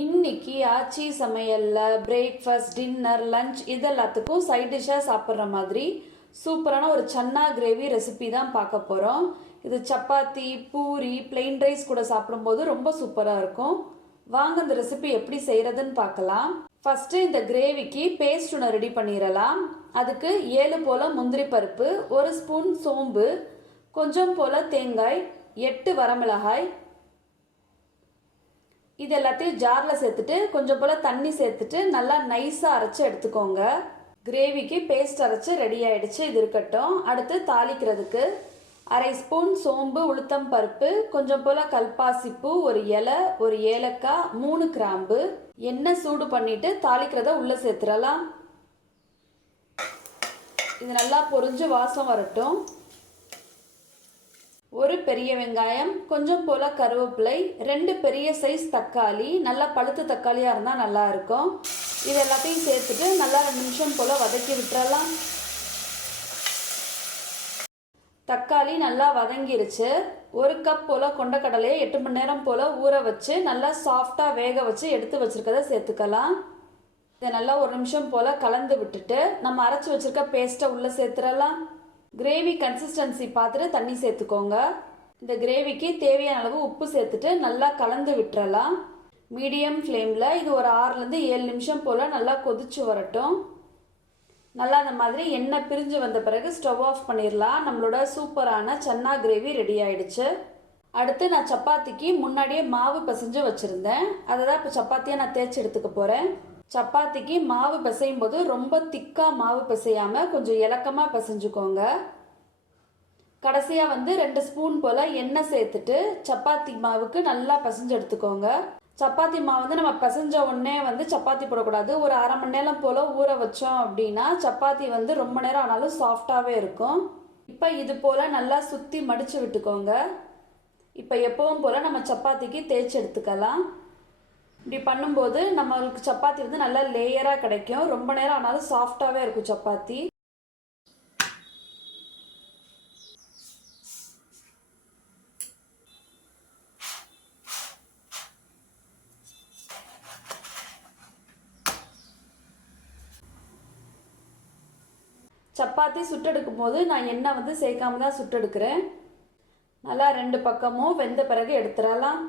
இன்னைக்கு ஆச்சி சமையலில் breakfast dinner lunch இது எல்லாத்துக்கும் சைட் டிஷ்ஷாக சாப்பிட்ற மாதிரி சூப்பரான ஒரு சன்னா கிரேவி ரெசிபி தான் பார்க்க போகிறோம். இது சப்பாத்தி பூரி பிளெயின் ரைஸ் கூட சாப்பிடும்போது ரொம்ப சூப்பராக இருக்கும். வாங்க இந்த ரெசிபி எப்படி செய்கிறதுன்னு பார்க்கலாம். ஃபஸ்ட்டு இந்த கிரேவிக்கு பேஸ்ட் ஒன்று ரெடி பண்ணிடலாம். அதுக்கு 7 போல் முந்திரி பருப்பு, 1 ஸ்பூன் சோம்பு, கொஞ்சம் போல் தேங்காய், 8 வரமிளகாய், இது எல்லாத்தையும் ஜாரில் சேர்த்துட்டு கொஞ்சம் போல் தண்ணி சேர்த்துட்டு நல்லா நைஸாக அரைச்சி எடுத்துக்கோங்க. கிரேவிக்கு பேஸ்ட் அரைச்சி ரெடி ஆகிடுச்சு. இது இருக்கட்டும். அடுத்து தாளிக்கிறதுக்கு 1/2 ஸ்பூன் சோம்பு, உளுத்தம் பருப்பு, கொஞ்சம் போல் கல்பாசிப்பூ, ஒரு இலை, ஒரு ஏலக்காய், 3 கிராம்பு. எண்ணெய் சூடு பண்ணிவிட்டு தாளிக்கிறத உள்ளே சேர்த்துடலாம். இது நல்லா பொரிஞ்சு வாசம் வரட்டும். ஒரு பெரிய வெங்காயம், கொஞ்சம் போல் கருவேப்பிலை, 2 பெரிய சைஸ் தக்காளி, நல்லா பழுத்த தக்காளியாக இருந்தால் நல்லா இருக்கும். இது எல்லாத்தையும் சேர்த்துட்டு நல்லா 2 நிமிஷம் போல் வதக்கி விட்டுறலாம். தக்காளி நல்லா வதங்கிருச்சு. 1 கப் போல் கொண்டக்கடலையை 8 மணி நேரம் போல் ஊற வச்சு நல்லா சாஃப்டாக வேக வச்சு எடுத்து வச்சுருக்கதை சேர்த்துக்கலாம். இதை நல்லா 1 நிமிஷம் போல் கலந்து விட்டுட்டு நம்ம அரைச்சி வச்சுருக்க பேஸ்ட்டை உள்ளே சேர்த்துடலாம். கிரேவி கன்சிஸ்டன்சி பார்த்துட்டு தண்ணி சேர்த்துக்கோங்க. இந்த கிரேவிக்கு தேவையான அளவு உப்பு சேர்த்துட்டு நல்லா கலந்து விட்டுறலாம். மீடியம் ஃப்ளேமில் இது ஒரு 6லேருந்து 7 நிமிஷம் போல் நல்லா கொதிச்சு வரட்டும். நல்லா அந்த மாதிரி எண்ணெய் பிரிஞ்சு வந்த பிறகு ஸ்டவ் ஆஃப் பண்ணிடலாம். நம்மளோட சூப்பரான சன்னா கிரேவி ரெடி ஆயிடுச்சு. அடுத்து நான் சப்பாத்திக்கு முன்னாடியே மாவு பிசைஞ்சு வச்சுருந்தேன். அதை தான் இப்போ சப்பாத்தியாக நான் தேய்ச்சி எடுத்துக்க போகிறேன். சப்பாத்திக்கு மாவு பிசையும் போது ரொம்ப திக்காக மாவு பிசையாமல் கொஞ்சம் இலக்கமாக பிசைஞ்சுக்கோங்க. கடைசியாக 2 ஸ்பூன் போல் எண்ணெய் சேர்த்துட்டு சப்பாத்தி மாவுக்கு நல்லா பிசைஞ்சு எடுத்துக்கோங்க. சப்பாத்தி மாவு நம்ம பிசைஞ்ச உடனே சப்பாத்தி போடக்கூடாது. ஒரு 1/2 மணி நேரம் போல் ஊற வச்சோம் அப்படின்னா சப்பாத்தி ரொம்ப நேரம் ஆனாலும் சாஃப்டாகவே இருக்கும். இப்போ இது போல் நல்லா சுற்றி மடித்து விட்டுக்கோங்க. இப்போ எப்பவும் போல் நம்ம சப்பாத்திக்கு தேய்ச்சி எடுத்துக்கலாம். இப்படி பண்ணும்போது நம்மளுக்கு சப்பாத்தி நல்லா லேயராக கிடைக்கும். ரொம்ப நேரம் ஆனாலும் சாஃப்டாகவே இருக்கும் சப்பாத்தி. சப்பாத்தி சுட்டெடுக்கும் போது நான் எண்ணெய் சேர்க்காம தான் சுட்டெடுக்கிறேன். நல்லா 2 பக்கமும் வெந்த பிறகு எடுத்துடலாம்.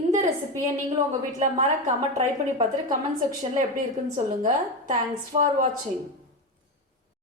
இந்த ரெசிபியை நீங்களும் உங்கள் வீட்டில் மறக்காமல் ட்ரை பண்ணி பார்த்துட்டு கமெண்ட் செக்ஷனில் எப்படி இருக்குன்னு சொல்லுங்கள். தேங்க்ஸ் ஃபார் வாட்சிங்.